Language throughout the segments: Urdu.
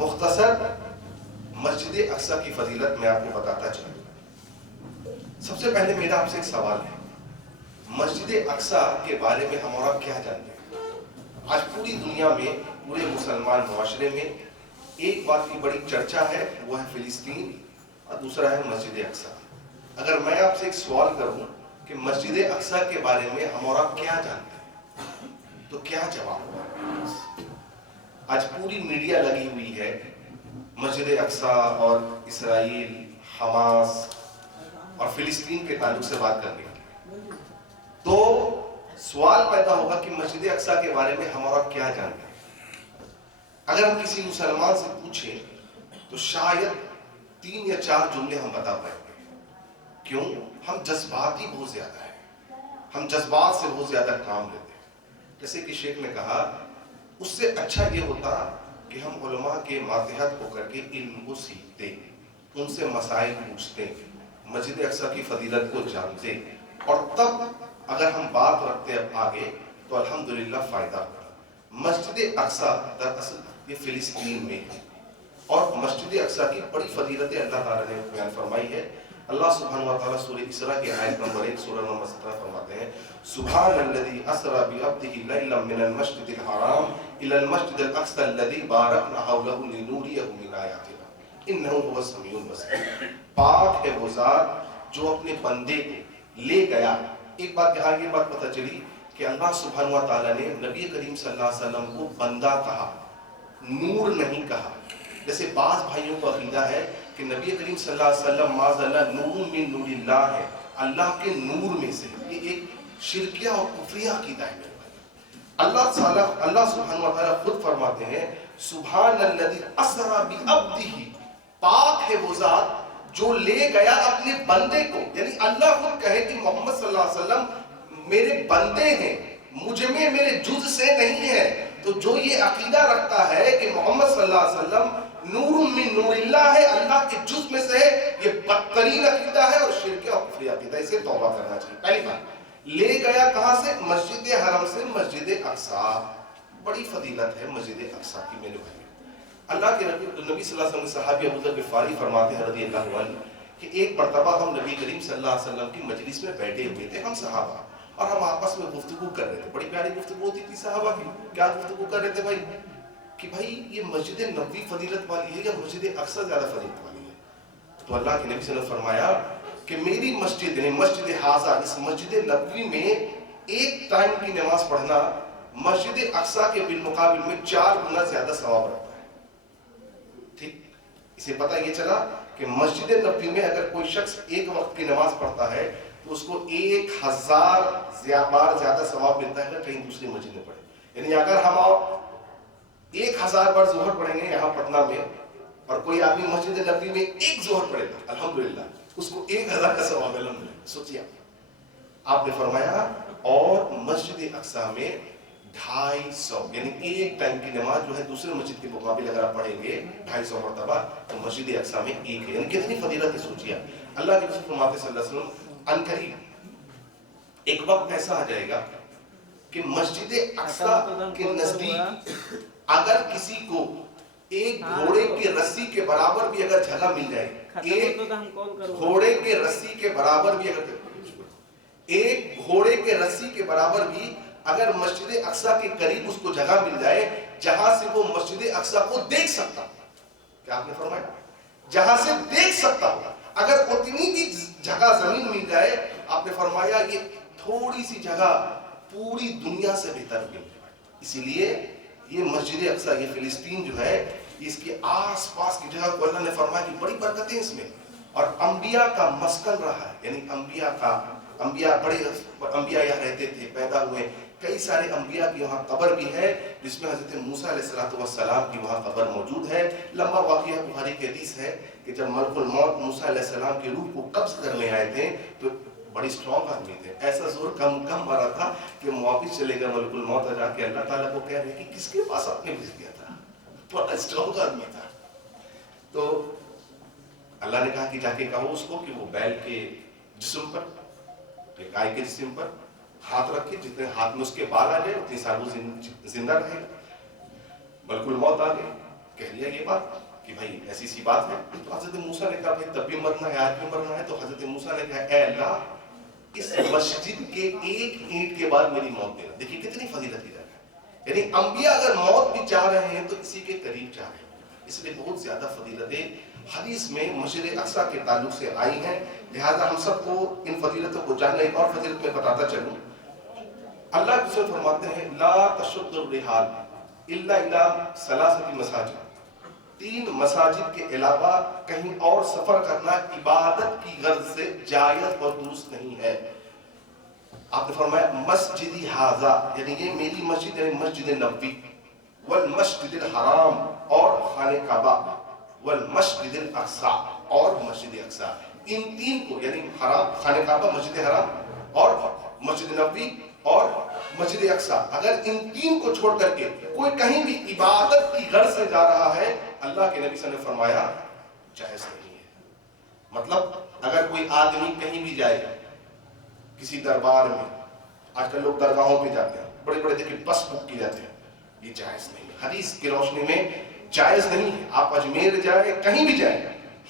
مختصر مسجد اقصی کی فضیلت میں آپ کو بتاتا چلوں. سب سے پہلے میرا آپ سے ایک سوال ہے، مسجد اقصی کے بارے میں ہم اور آپ کیا جانتے ہیں؟ آج پوری دنیا میں، پورے مسلمان معاشرے میں ایک بات کی بڑی چرچا ہے، وہ ہے فلسطین، اور دوسرا ہے مسجد اقصی. اگر میں آپ سے ایک سوال کروں کہ مسجد اقصی کے بارے میں ہم اور آپ کیا جانتے ہیں، تو کیا جواب ہوگا؟ آج پوری میڈیا لگی ہوئی ہے مسجد اقصی اور اسرائیل، حماس اور فلسطین کے تعلق سے بات کرنے کی. تو سوال پیدا ہوگا کہ مسجد اقصی کے بارے میں ہم اور آپ کیا جانتے ہیں؟ اگر ہم کسی مسلمان سے پوچھیں تو شاید 3 یا 4 جملے ہم بتا پائیں گے. کیوں؟ ہم جذباتی بہت زیادہ ہیں، ہم جذبات سے بہت زیادہ کام لیتے ہیں. جیسے کہ شیخ نے کہا، اس سے اچھا یہ ہوتا کہ ہم علماء کے ماتحت ہو کر کے علم کو سیکھتے، ان سے مسائل پوچھتے، مسجد اقصی کی فضیلت کو جانتے، اور تب اگر ہم بات رکھتے اب آگے تو الحمدللہ فائدہ ہوتا. مسجد اقصی دراصل یہ فلسطین میں ہے، اور مسجد اقصی کی بڑی فضیلتیں اللہ تعالیٰ نے بیان فرمائی ہے. اللہ سبحانہ وتعالیٰ سورہ اسراء کی آیت نمبر 1 سورہ نمبر 17 فرماتے ہیں، سبحان الذی اسری بعبدہ لیلا من المسجد الحرام الی المسجد الاقصی الذی بارکنا حولہ لنریہ من آیاتنا انہ هو السمیع البصیر. پاک ہے وہ ذات جو اپنے بندے کو لے گیا. ایک بات یہاں یہ بات پتہ چلی کہ اللہ سبحانہ وتعالیٰ نے نبی کریم صلی اللہ علیہ وسلم کو بندہ کہا، نور نہیں کہا. جیسے بعض بھائیوں کو عقیدہ ہے کہ نبی کریم صلی اللہ علیہ وسلم معاذ اللہ نور من نور اللہ ہے، اللہ کے نور میں سے. یہ ایک شرکیہ اور کفریہ عقیدہ ہے. اللہ سبحانہ وتعالیٰ خود فرماتے ہیں، سبحان الذی اسری بعبدہ، پاک ہے وہ ذات جو لے گیا اپنے بندے کو. یعنی اللہ خود کہے کہ محمد صلی اللہ علیہ وسلم میرے بندے ہیں، مجھ میں میرے جز سے نہیں ہے. تو جو یہ عقیدہ رکھتا ہے کہ محمد صلی اللہ علیہ وسلم نور من نور اللہ ہے، اللہ کے جز میں سے ہے، یہ بدترین عقیدہ ہے اور شرک اور کفر عقیدہ. اسے توبہ کرنا چاہیے. پہلی بات، لے گیا کہاں سے؟ مسجد حرم سے مسجد اقصی. بڑی فضیلت ہے مسجد اقصی کی میرے بھائی. اللہ کے نبی صلی اللہ علیہ وسلم صحابی ابو ذر غفاری فرماتے ہیں رضی اللہ عنہ کہ ایک مرتبہ ہم نبی کریم صلی اللہ علیہ وسلم کی مجلس میں بیٹھے ہوئے تھے، ہم صحابہ، اور ہم آپس میں گفتگو کر رہے تھے. بڑی پیاری گفتگو ہوتی تھی صحابہ کی. کیا گفتگو کر رہے تھے بھائی؟ کہ بھائی یہ مسجد نبوی فضیلت والی ہے یا مسجد اقصی زیادہ فضیلت والی ہے؟ تو اللہ کے نبی صلی اللہ علیہ وسلم نے فرمایا کہ میری مسجد یعنی مسجد حاضہ، اس مسجد نبوی میں ایک ٹائم کی نماز پڑھنا مسجد اقصی کے بالمقابل میں 4 گنا زیادہ ثواب رکھتا ہے. ٹھیک، اسے پتہ یہ چلا کہ مسجد نبوی میں اگر کوئی شخص ایک وقت کی نماز پڑھتا ہے تو اس کو 1000 بار زیادہ ثواب ملتا ہے کہیں دوسری مسجد میں پڑھے. یعنی اگر ہم 1000 بار ظہر پڑھیں گے یہاں پٹنہ میں، اور کوئی آدمی مسجد نبوی میں 1 ظہر پڑھے گا، الحمدللہ اس کو 1000 کا ثواب ملے. سوچیے آپ نے فرمایا، اور مسجد اقصی میں 250 یعنی ایک ٹائم کی نماز جو ہے دوسرے مسجد کے مقابل اگر آپ پڑھیں گے 250 مرتبہ تو مسجد اقصی میں ایک ہے. یعنی کتنی فضیلت ہے سوچیے. اللہ کے رسول فرماتے صلی اللہ علیہ وسلم عنقریب ایک وقت ایسا آ جائے گا کہ مسجد اقصی کے نزدیک اگر کسی کو ایک گھوڑے کی رسی کے برابر بھی اگر جگہ مل جائے، ایک گھوڑے کے رسی کے برابر بھی اگر مسجد اقصی کے قریب اس کو جگہ مل جائے جہاں سے وہ مسجد اقصی کو دیکھ سکتا، کیا آپ نے فرمایا؟ جہاں سے دیکھ سکتا ہو، اگر اتنی بھی جگہ زمین مل جائے، آپ نے فرمایا یہ تھوڑی سی جگہ پوری دنیا سے بہتر مل جائے. اسی لیے یہ مسجد اقصی، یہ فلسطین جو ہے، اس کے آس پاس کی جگہ کو اللہ نے فرمایا کہ بڑی برکتیں اس میں، اور انبیاء کا مسکن رہا ہے. یعنی انبیاء یہاں رہتے تھے، پیدا ہوئے. کئی سارے انبیاء کی وہاں قبر بھی ہے، جس میں حضرت موسیٰ علیہ السلام کی وہاں قبر موجود ہے. لمبا واقعہ بخاری کی حدیث ہے کہ جب ملک الموت موسیٰ علیہ السلام کی روح کو قبض کرنے آئے تھے تو بڑی سٹرونگ آدمی تھے، ایسا زور کم مارا تھا کہ واپس چلے گئے ملک الموت، جا کے اللہ تعالیٰ کو کہہ رہے کہ کس کے پاس آپ نے بھیج دیا تھا، بڑا سٹرونگ آدمی تھا. تو اللہ نے کہا کہ جا کے کہو اس کو کہ وہ بیل کے جسم پر، گائے کے جسم پر ہاتھ رکھے، جتنے ہاتھ میں اس کے بال آ جائے اتنی سال وہ زندہ رہے. ملک الموت آ گئے، کہہ دیا یہ بات کہ بھائی ایسی سی بات ہے. تو حضرت موسیٰ نے کہا بھائی تب بھی مرنا ہے، آج بھی مرنا ہے. تو حضرت موسیٰ نے کہا اے اللہ اس مسجد کے ایک اینٹ کے بعد میری موت دینا. دیکھیے کتنی فضیلت کی جگہ ہے. یعنی انبیاء اگر موت بھی چاہ رہے ہیں تو اسی کے قریب چاہ رہے ہیں. اس لیے بہت زیادہ فضیلتیں حدیث میں مسجد اقصیٰ کے تعلق سے آئی ہیں. لہٰذا ہم سب کو ان فضیلتوں کو جاننا. ایک اور فضیلت میں بتاتا چلوں. اللہ کے رسول فرماتے ہیں لا تشد الرحال الا الى ثلاثه مساجد. 3 مساجد کے علاوہ کہیں اور سفر کرنا عبادت کی غرض سے جائز اور درست نہیں ہے. آپ نے فرمایا مسجدی ھذا یعنی یہ میری مسجد یعنی مسجد نبوی، والمسجد الحرام اور خانہ کعبہ، والمسجد الاقصی اور مسجد اقصی. ان 3 کو یعنی حرام، خانہ کعبہ، مسجد حرام اور مسجد نبوی اور مسجد اقصی، اگر ان 3 کو چھوڑ کر کے کوئی کہیں بھی عبادت کی غرض سے جا رہا ہے اللہ کے نبی صلی اللہ علیہ وسلم نے فرمایا جائز نہیں ہے. مطلب اگر کوئی آدمی کہیں بھی جائے کسی دربار میں، آج کل لوگ درگاہوں پہ جاتے ہیں، بڑے بڑے دیکھیں بس بک کی جاتے ہیں، یہ جائز نہیں ہے. حدیث کی روشنی میں جائز نہیں ہے. آپ اجمیر جائیں کہیں بھی جائیں،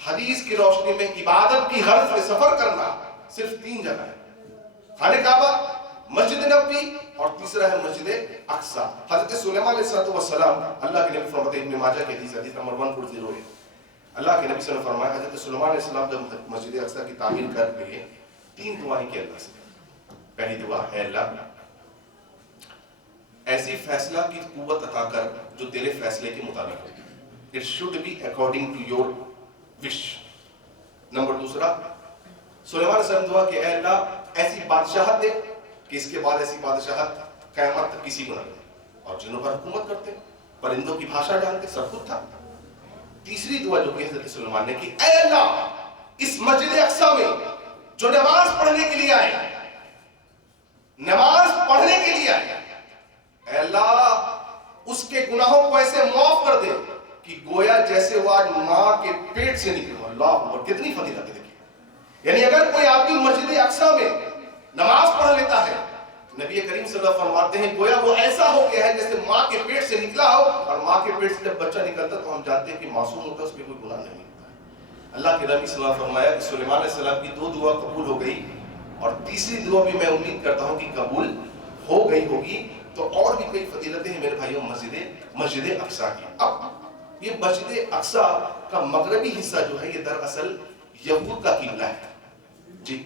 حدیث کی روشنی میں عبادت کی غرض سے سفر کرنا صرف 3 جگہ ہے: خانہ کعبہ، مسجد نبوی اور تیسرا ہے مسجد اقصی. حضرت سلیمان علیہ السلام اللہ کے نبی فرماتے ہیں، ابن ماجہ کی حدیث نمبر 140 ہے، اللہ کے نبی صلی اللہ علیہ وسلم نے فرمایا حضرت سلیمان علیہ السلام جب مسجد اقصی کی تعمیر کر کے 3 دعائیں کی اللہ سے. پہلی دعا ہے اللہ ایسی فیصلہ کی قوت عطا کر جو تیرے فیصلے کے مطابق ہو. It should be according to your wish. Number 2 سلیمان علیہ السلام دعا کہ اے اللہ ایسی بادشاہت دے کہ اس کے بعد ایسی بادشاہت قیامت تک کسی کو نہ دے، اور جنوں پر حکومت کرتے، پرندوں کی بھاشا جانتے، سب کچھ تھا. تیسری دعا جو کہ حضرت سلیمان نے کی، اے اللہ اس مسجد اقصی میں جو نماز پڑھنے کے لیے آئے، نماز پڑھنے کے لیے آئے، اے اللہ اس کے گناہوں کو ایسے معاف کر دے کہ گویا جیسے وہ آج ماں کے پیٹ سے نکلا. اللہ اکبر، کتنی فضیلت ہے. دیکھیے یعنی اگر کوئی آدمی مسجد اقصی میں نماز پڑھ لیتا ہے، نبی کریم صلی اللہ علیہ وسلم فرماتے ہیں گویا وہ ایسا ہو گیا ہے جیسے ماں کے پیٹ سے نکلا ہو. اور ماں کے پیٹ سے جب بچہ نکلتا تو ہم جانتے ہیں کہ معصوم ہوتا ہے، اس پہ کوئی گناہ نہیں ہوتا ہے. اللہ کے نبی صلی اللہ علیہ وسلم فرمایا کہ سلیمان علیہ السلام کی 2 دعا قبول ہو گئی، اور تیسری دعا بھی میں امید کرتا ہوں کہ قبول ہو گئی ہوگی. تو اور بھی کئی فضیلتیں ہیں میرے بھائیوں مسجد اقصی کی. اب یہ مسجد اقصی کا مغربی حصہ جو ہے یہ دراصل یہود کا قبلہ ہے. جی،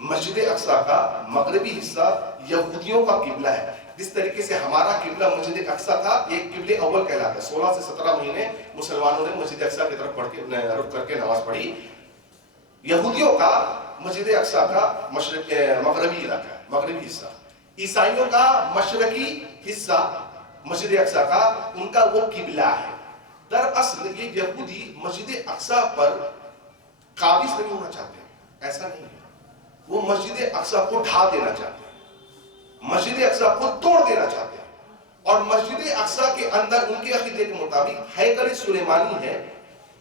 مسجد اقصی کا مغربی حصہ یہودیوں کا قبلہ ہے. جس طریقے سے ہمارا قبلہ مسجد اقصی تھا، ایک قبلے اول کہلاتا ہے. 16 سے 17 مہینے مسلمانوں نے مسجد اقصی کی طرف رخ کر کے نماز پڑھی. یہودیوں کا مسجد اقصی کا مغربی علاقہ ہے، مغربی حصہ. عیسائیوں کا مشرقی حصہ مسجد اقصی کا ان کا وہ قبلہ ہے. دراصل یہ یہودی مسجد اقصی پر قابض نہیں ہونا چاہتے، ایسا نہیں ہے. وہ مسجد اقصی کو ڈھا دینا چاہتے ہیں، مسجد اقصی کو توڑ دینا چاہتے ہیں. اور مسجد اقصی کے اندر ان کے عقیدے کے مطابق ہیکل سلیمانی ہے،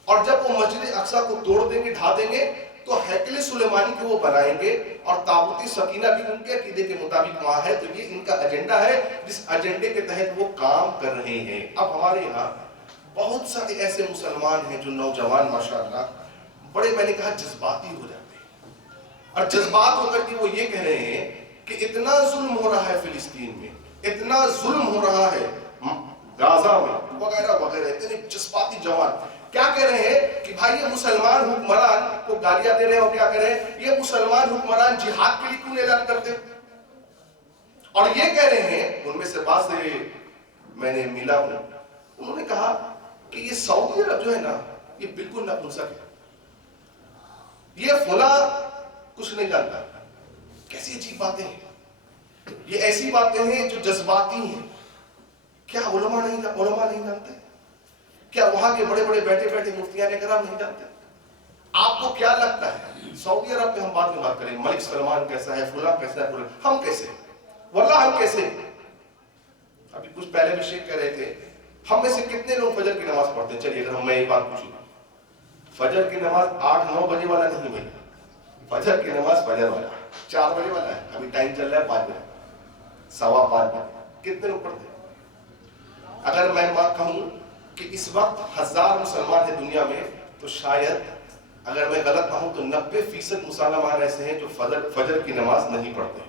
اور جب وہ مسجد اقصی کو توڑ دیں گے، ڈھا دیں گے، تو ہیکل سلیمانی کو وہ بنائیں گے، اور تابوت سکینہ بھی ان کے عقیدے کے مطابق وہاں ہے. تو یہ ان کا ایجنڈا ہے جس ایجنڈے کے تحت وہ کام کر رہے ہیں. اب ہمارے یہاں بہت سارے ایسے مسلمان ہیں جو نوجوان ماشاءاللہ بڑے، میں نے کہا، جذباتی ہو جاتے ہیں، اور جذبات ہو کر کے وہ یہ کہہ رہے ہیں کہ اتنا ظلم ہو رہا ہے فلسطین میں، اتنا ظلم ہو رہا ہے غازہ میں، وغیرہ وغیرہ. اتنے جذباتی جوان کیا کہہ رہے ہیں کہ بھائی یہ مسلمان حکمران کو گالیاں دے رہے ہیں، اور کیا کہہ رہے ہیں یہ مسلمان حکمران جہاد کے لیے کیوں اعلان کرتے. اور یہ کہہ رہے ہیں، ان میں سے بعض سے میں نے ملا ہوں، انہوں نے کہا کہ یہ سعودی عرب جو ہے نا یہ بالکل نپنسک ہے، یہ فلاں کچھ نہیں جانتا. کیسی عجیب باتیں ہیں، یہ ایسی باتیں ہیں جو جذباتی ہیں. کیا علماء نہیں جانتے؟ کیا وہاں کے بڑے بڑے بیٹھے بیٹھے مفتیان کرام نہیں جانتے؟ آپ کو کیا لگتا ہے سعودی عرب پہ ہم بعد میں بات کریں، ملک سلمان کیسا ہے، فلاں کیسا ہے، ہم کیسے، واللہ ہم کیسے. ابھی کچھ پہلے بھی شیخ کہہ رہے تھے ہم میں سے کتنے لوگ فجر کی نماز پڑھتے ہیں. چلیے اگر میں ایک بات پوچھوں، فجر کی نماز 8-9 بجے والا نہیں بھائی، فجر کی نماز فجر والا 4 بجے والا ہے. ابھی ٹائم چل رہا ہے 5 بجے، 5:15 بجے. کتنے لوگ پڑھتے ہیں؟ اگر میں کہوں کہ اس وقت 1000 مسلمان ہیں دنیا میں، تو شاید اگر میں غلط نہ ہوں تو 90% مسلمان ایسے ہیں جو فجر کی نماز نہیں پڑھتے ہیں۔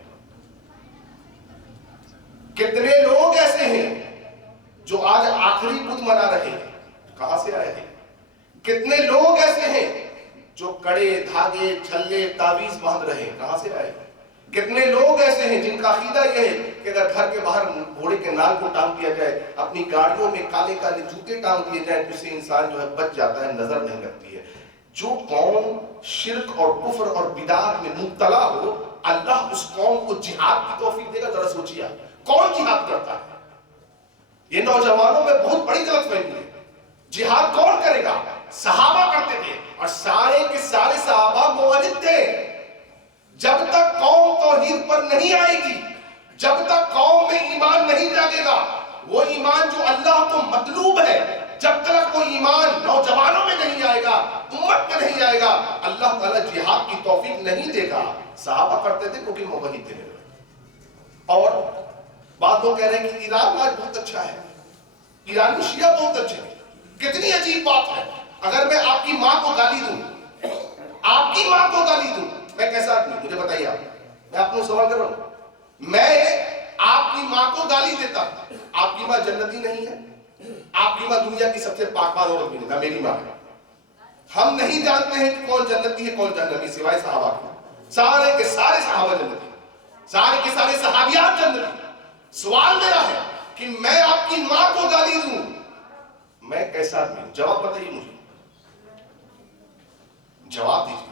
کتنے لوگ ایسے ہیں جو آج آخری بدھ منا رہے ہیں، کہاں سے آئے ہیں؟ کتنے لوگ ایسے ہیں جو کڑے دھاگے چھلے تعویذ باندھ رہے ہیں، کہاں سے آئے ہیں؟ کتنے لوگ ایسے ہیں جن کا عقیدہ یہ ہے کہ اگر گھر کے باہر گھوڑے کے نال کو ٹانگ دیا جائے، اپنی گاڑیوں میں کالے کالے جوتے ٹانگ دیے جائیں تو اس سے انسان جو ہے بچ جاتا ہے، نظر نہیں لگتی ہے۔ جو قوم شرک اور کفر اور بدعات میں مبتلا ہو، اللہ اس قوم کو جہاد کی توفیق دے گا۔ ذرا سوچیے کون جہاد کرتا ہے؟ یہ نوجوانوں میں بہت بڑی غلط فہمی ہے۔ جہاد کون کرے گا؟ صحابہ کرتے تھے، اور سارے کے سارے صحابہ موحد تھے۔ جب تک قوم توحید پر نہیں آئے گی، جب تک قوم میں ایمان نہیں جاگے گا، وہ ایمان جو اللہ کو مطلوب ہے، جب تک وہ ایمان نوجوانوں میں نہیں آئے گا، امت میں نہیں آئے گا، اللہ تعالیٰ جہاد کی توفیق نہیں دے گا۔ صحابہ کرتے تھے کیونکہ موحد تھے۔ اور بعض لوگ کہہ رہے ہیں کہ ایران آج بہت اچھا ہے، ایرانی شیعہ بہت اچھے ہیں۔ کتنی عجیب بات ہے! اگر میں آپ کی ماں کو گالی دوں، آپ کی ماں کو گالی دوں، میں کیسا آدمی؟ مجھے بتائیے آپ، میں آپ کو سوال کر رہا ہوں، میں آپ کی ماں کو گالی دیتا، آپ کی ماں جنتی نہیں ہے؟ آپ کی ماں دنیا کی سب سے پاک باز عورت بھی نہیں، میری ماں ہے۔ ہم نہیں جانتے ہیں کہ کون جنتی ہے کون جہنمی سوائے صحابہ کے۔ سارے کے سارے صحابہ جنتی، سارے کے سارے صحابیات جنتی۔ سوال میرا ہے کہ میں آپ کی ماں کو گالی دوں، میں کیسا آدمی ہوں؟ جواب بتائیے مجھے، جواب دیجیے۔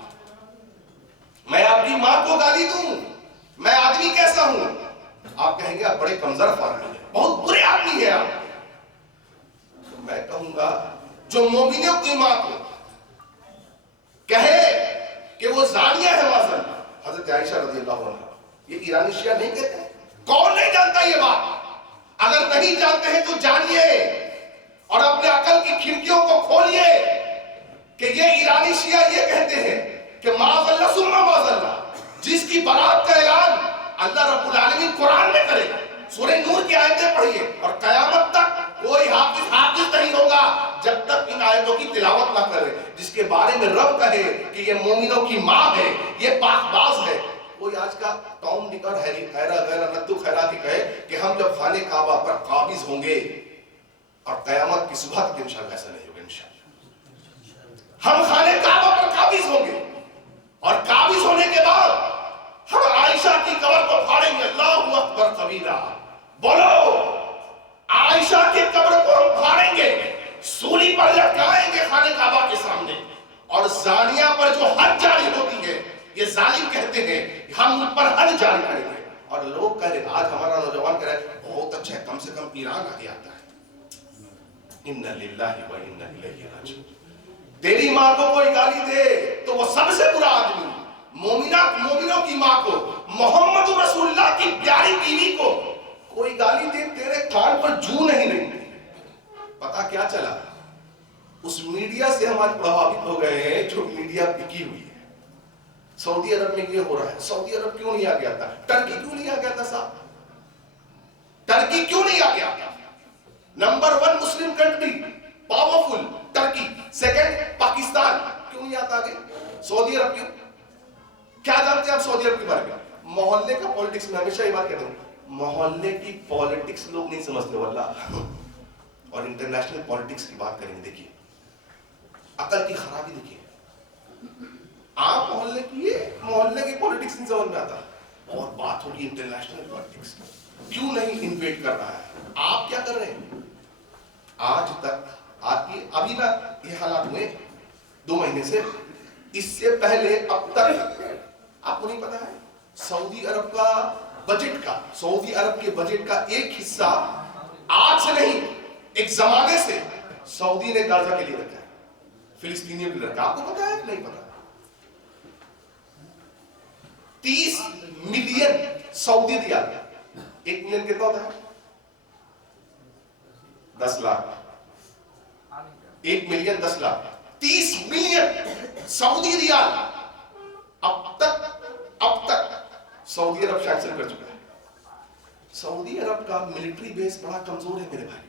میں آپ کی ماں کو گالی دوں، میں آدمی کیسا ہوں؟ آپ کہیں گے آپ بڑے کمزور آدمی ہیں، بہت برے آدمی ہیں آپ۔ میں کہوں گا جو مومنوں کی ماں کو کہے کہ وہ زانیہ ہے معاذ حضرت عائشہ رضی اللہ عنہ، یہ ایرانی شیعہ نہیں کہتے؟ کون نہیں جانتا یہ بات؟ اگر نہیں جانتے ہیں تو جانیے اور اپنے عقل کی کھڑکیوں کو کھولیے کہ یہ ایرانی شیعہ یہ کہتے ہیں کہ معاذ اللہ ثم معاذ اللہ، جس کی برات کا اعلان اللہ رب العالمین قرآن میں کرے گا۔ سورہ نور کی آیتیں پڑھیے، اور قیامت تک کوئی حافظ نہیں ہوگا جب تک ان آیتوں کی تلاوت نہ کرے، جس کے بارے میں رب کہے کہ یہ مومنوں کی ماں ہے، یہ پاک باز ہے۔ کوئی آج کا ٹام نکر غیرہ ندو خیرہ کی کہے کہ ہم جب خانہ کعبہ پر قابض ہوں گے، اور قیامت کی صبح تک انشاءاللہ ایسا نہیں ہوگا، انشاءاللہ ہم خانہ کعبہ پر قابض ہوں گے، اور قابض ہونے کے بعد ہم عائشہ کی قبر کو پھاڑیں گے۔ اللہ اکبر کبیرہ، بولو عائشہ کی قبر کو ہم پھاڑیں گے، سولی پر لٹکائیں گے خانہ کعبہ کے سامنے، اور زانیہ پر جو حد جاری ہوتی ہے، یہ ظالم کہتے ہیں ہم ان پر حد جاری کریں گے۔ اور لوگ کہہ رہے ہیں، آج ہمارا نوجوان کہہ رہے ہیں بہت اچھا ہے، کم سے کم ایران آگے آتا ہے۔ اِنَّ لِلَّهِ وَإِنَّ إِلَيْهِ رَاجِعُونَ۔ تیری ماں کو کوئی گالی دے تو وہ سب سے برا آدمی، مومنوں کی ماں کو، محمد رسول اللہ کی پیاری بیوی کو کوئی گالی دے، تیرے کان پر جو نہیں رہی۔ پتا کیا چلا؟ اس میڈیا سے ہم آج پربھاوت ہو گئے ہیں جو میڈیا پکی ہوئی ہے۔ سعودی عرب میں یہ ہو رہا ہے، سعودی عرب کیوں نہیں آ گیا تھا؟ ٹرکی کیوں نہیں آ گیا تھا صاحب؟ ٹرکی کیوں نہیں آ گیا تھا؟ نمبر 1 مسلم country, powerful Turkey, second Pakistan, کیوں نہیں آتا آگے؟ سعودی عرب کیوں؟ کیا جانتے ہیں آپ سعودی عرب کے بارے میں؟ محلے کا پولیٹکس، میں ہمیشہ یہ بات کہتا ہوں، محلے کی پولیٹکس لوگ نہیں سمجھتے واللہ، اور انٹرنیشنل پولیٹکس کی بات کریں گے۔ دیکھیے عقل کی خرابی، دیکھیے آپ محلے کی پولیٹکس نہیں سمجھ میں آتا، اور بات ہوگی انٹرنیشنل پولیٹکس، کیوں نہیں انویٹ کر رہا ہے؟ آپ کیا کر رہے ہیں؟ آج تک ابھی نا یہ حالات ہوئے 2 مہینے سے، اس سے پہلے اب تک آپ کو نہیں پتا ہے سعودی عرب کے بجٹ کا ایک حصہ آج سے نہیں، ایک زمانے سے سعودی نے غزہ کے لیے رکھا ہے، فلسطینیوں کے لیے رکھا ہے۔ آپ کو پتا ہے نہیں پتا؟ 30 ملین سعودی ریال، 1 ملین کتنا ہوتا ہے؟ 10 لاکھ، 1 ملین 10 لاکھ، 30 ملین سعودی ریال اب تک سعودی عرب سینکشن کر چکا ہے۔ سعودی عرب کا ملٹری بیس بڑا کمزور ہے میرے بھائی،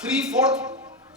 3/4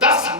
10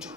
2,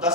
10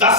10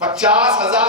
50,000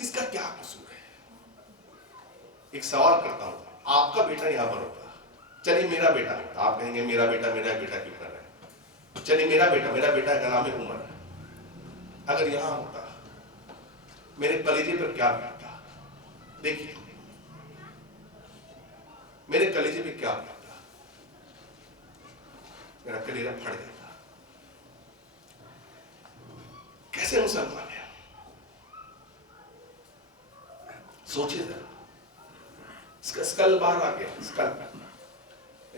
اس کا کیا قصور ہے؟ ایک سوال کرتا ہوں، آپ کا بیٹا یہاں پر ہوتا، چلیے میرا بیٹا، آپ کہیں گے میرا بیٹا کیوں کر رہے ہیں، چلیے میرا بیٹا کا نام ہے عمر، اگر یہاں ہوتا میرے کلیجے پر کیا بیٹھتا؟ دیکھیے میرے کلیجے پہ کیا بیٹھتا، میرا کلیجہ پھٹ جاتا۔ کیسے مسلمان ہے؟ سوچیے ذرا، اس کا اسکل باہر آ گیا، اسکل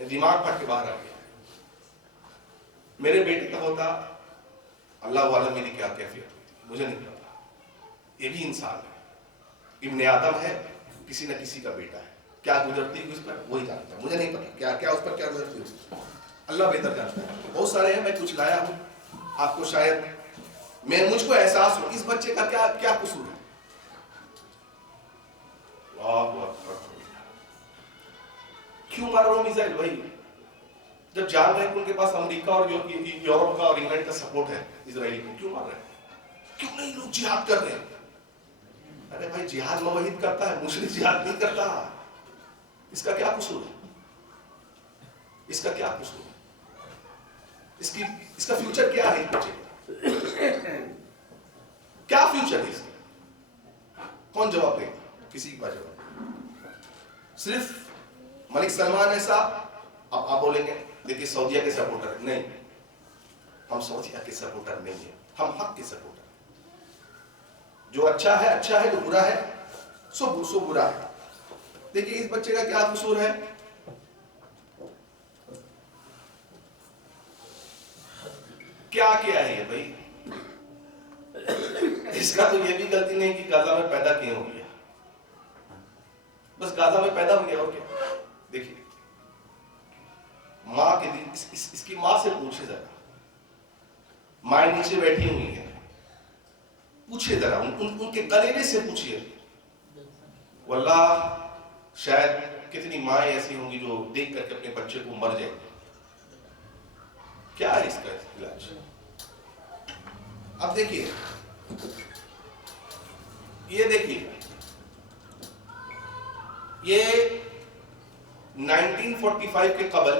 دماغ پھٹ کے باہر آ گیا۔ میرے بیٹے کا ہوتا، اللہ والا میری کیا کیفیت ہوتی مجھے نہیں پتا۔ یہ بھی انسان ہے، ابن آدم ہے، کسی نہ کسی کا بیٹا ہے، کیا گزرتی ہے اس پر وہی جانتا ہے، مجھے نہیں پتا کیا اس پر کیا گزرتی ہے، اللہ بہتر جانتا ہے۔ بہت سارے ہیں، میں کچھ لایا ہوں آپ کو، شاید مجھ کو احساس ہو اس بچے کا کیا قصور ہے۔ کیوں مار رہا ہوں میزائل؟ بھائی جب جان رہے ہیں کہ ان کے پاس امریکہ اور یورپ کا اور انگلینڈ کا سپورٹ ہے اسرائیل کو، کیوں مار رہے ہیں؟ کیوں نہیں لوگ جہاد کر رہے ہیں؟ ارے بھائی جہاد موحد کرتا ہے، مشرک جہاد نہیں کرتا۔ اس کا کیا قصور ہے؟ اس کا کیا قصور ہے؟ اس کا فیوچر کیا ہے؟ کیا فیوچر ہے اس کا؟ کون جواب دے گا؟ کسی کا جواب؟ صرف ملک سلمان ایسا، اب آپ بولیں گے دیکھیے سعودیہ کے سپورٹر، نہیں، ہم سعودیہ کے سپورٹر نہیں ہیں، ہم حق کے سپورٹر ہیں۔ جو اچھا ہے، جو برا ہے سو برا ہے۔ دیکھیے اس بچے کا کیا قصور ہے؟ کیا ہے یہ بھائی؟ اس کا تو یہ بھی غلطی نہیں کہ غازہ میں پیدا کیوں ہو گیا، بس غازہ میں پیدا ہو گیا اور کیا۔ دیکھیے ماں کے دل، اس کی ماں سے پوچھے ذرا، ماں نیچے بیٹھی ہوئی ہے، پوچھے ذرا ان کے کلیجے سے پوچھئے، واللہ شاید کتنی مائیں ایسی ہوں گی جو دیکھ کر کے اپنے بچے کو مر جائیں گے۔ کیا ہے اس کا علاج؟ اب دیکھیے، یہ دیکھیے، یہ 1945 کے قبل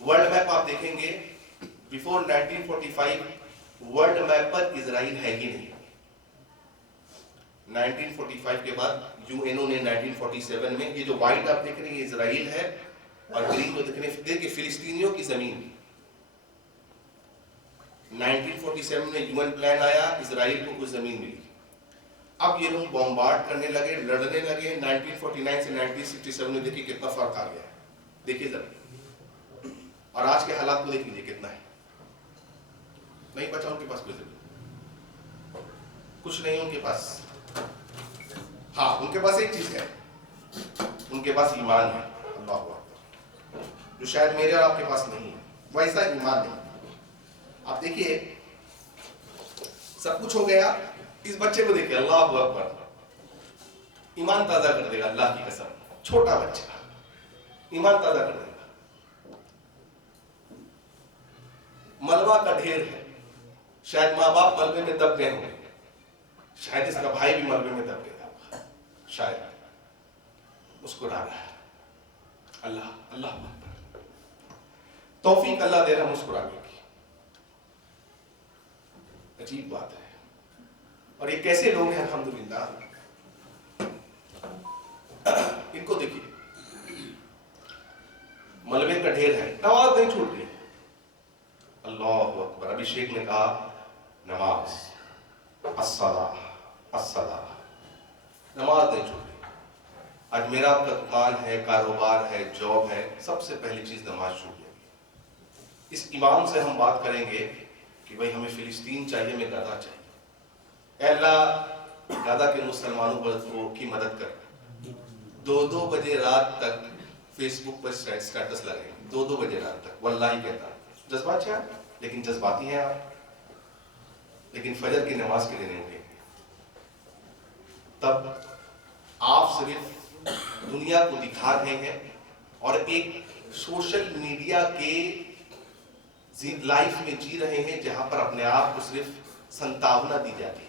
ورلڈ میپ آپ دیکھیں گے، بیفور 1945 ورلڈ میپ پر اسرائیل ہے ہی نہیں۔ 1945 کے بعد یو این او نے 1947 میں یہ جو وائٹ آپ دیکھ رہے ہیں یہ اسرائیل ہے، اور گرین جو دیکھیں فلسطینیوں کی زمین۔ 1947 میں یو این پلان آیا، اسرائیل کو کچھ زمین ملی۔ اب یہ لوگ بمبارڈ کرنے لگے، لڑنے لگے۔ 1949 سے 1967 میں دیکھیے کتنا فرق آ گیا ہے، دیکھیے ذرا، اور آج کے حالات کو دیکھ لیجیے کتنا ہے۔ نہیں بچا ان کے پاس کوئی زمین، کچھ نہیں ان کے پاس۔ ہاں ان کے پاس ایک چیز ہے، ان کے پاس ایمان ہے، اللہ اکبر، جو شاید میرے اور آپ کے پاس نہیں ہے، ویسا ایمان نہیں۔ آپ دیکھیے سب کچھ ہو گیا، اس بچے کو دیکھیں، اللہ اکبر، ایمان تازہ کر دے گا، اللہ کی قسم، چھوٹا بچہ ایمان تازہ کر دے گا۔ ملبہ کا ڈھیر ہے، شاید ماں باپ ملبے میں دب گئے ہوں، شاید اس کا بھائی بھی ملبے میں دب گیا ہوگا، شاید مسکرا رہا ہے، اللہ اکبر، توفیق اللہ دے رہا مسکرانے کی۔ عجیب بات ہے، اور یہ کیسے لوگ ہیں الحمدللہ، ان کو دیکھیے ملبے کا ڈھیر ہے، نماز نہیں چھوٹ رہی۔ اللہ اکبر، ابھی شیخ نے کہا نماز، الصلاۃ، نماز نہیں چھوٹ رہی۔ آج میرا آپ کا دکان ہے، کاروبار ہے، جاب ہے، سب سے پہلی چیز نماز چھوٹ جائے گی۔ اس امام سے ہم بات کریں گے کہ بھائی ہمیں فلسطین چاہیے، ہمیں غزہ چاہیے، اے اللہ غزہ کے مسلمانوں کی مدد کر۔ 2 بجے رات تک فیس بک پر اسٹیٹس لگے، 2 بجے رات تک، واللہ ہی کہتا، جذبات ہے لیکن جذباتی ہیں آپ، لیکن فجر کی نماز کے لیے نہیں اٹھیں گے۔ تب آپ صرف دنیا کو دکھا رہے ہیں اور ایک سوشل میڈیا کے لائف میں جی رہے ہیں جہاں پر اپنے آپ کو صرف سنتاونا دی جاتی ہے۔